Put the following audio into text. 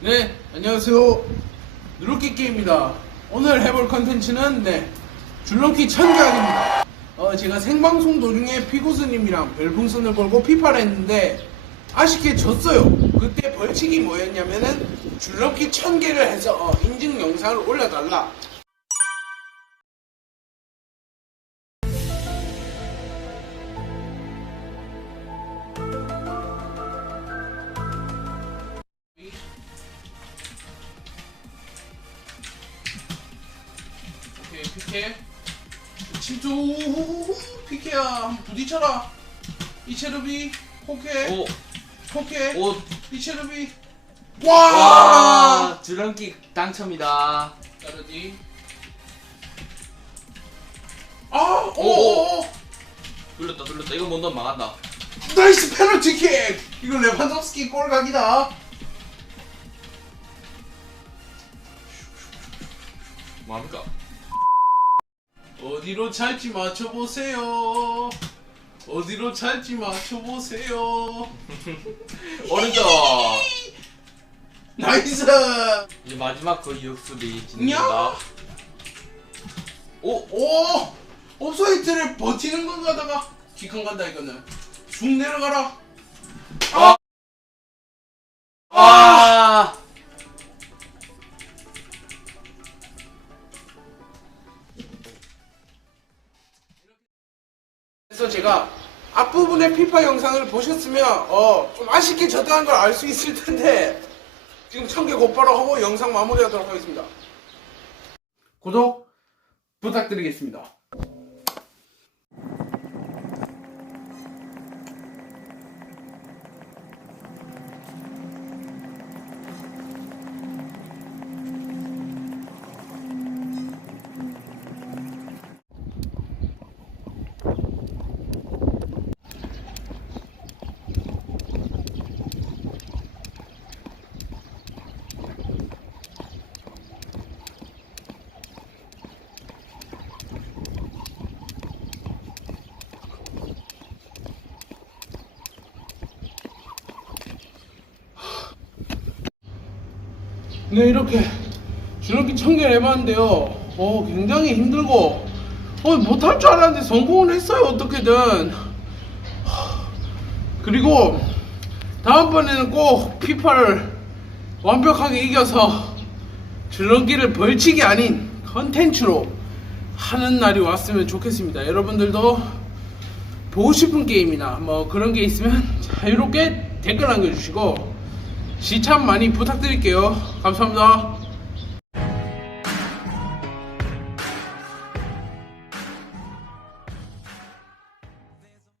네, 안녕하세요. 누르키 게임입니다. 오늘 해볼 컨텐츠는 네, 줄넘기 천개하기입니다. 어, 제가 생방송 도중에 피구스님이랑 별풍선을 걸고 피파를 했는데 아쉽게 졌어요. 그때 벌칙이 뭐였냐면은 줄넘기 천 개를 해서 어, 인증 영상을 올려달라. 오케이 피케. 침투 피케야. 한번 부딪혀라. 이체르비 호케. 오, 호케. 오, 이체르비 와! 와, 줄넘기 당첨이다. 따르디. 오, 아오 오 오. 돌렸다, 돌렸다. 이거 못 넣으면 망한다. 나이스 페널티킥! 이거 레반도스키 골각이다. 뭐합니까? 어디로 찰지 맞춰보세요 어디로 찰지 맞춰보세요 오른쪽. 나이스 이제 마지막 그 야! 진행된다. 오, 오! 옵사이트를 버티는 건 가다가 킥한 간다 이거는 쑥 내려가라 그래서 제가 앞부분의 피파 영상을 보셨으면 어, 좀 아쉽게 졌다는 걸 알 수 있을 텐데 지금 청개 곧바로 하고 영상 마무리하도록 하겠습니다. 구독 부탁드리겠습니다 네 이렇게 줄넘기 청개를 해봤는데요. 어, 굉장히 힘들고 어, 못할 줄 알았는데 성공을 했어요 어떻게든. 하, 그리고 다음번에는 꼭 피파를 완벽하게 이겨서 줄넘기를 벌칙이 아닌 컨텐츠로 하는 날이 왔으면 좋겠습니다. 여러분들도 보고 싶은 게임이나 뭐 그런 게 있으면 자유롭게 댓글 남겨주시고 시참 많이 부탁드릴게요. 감사합니다.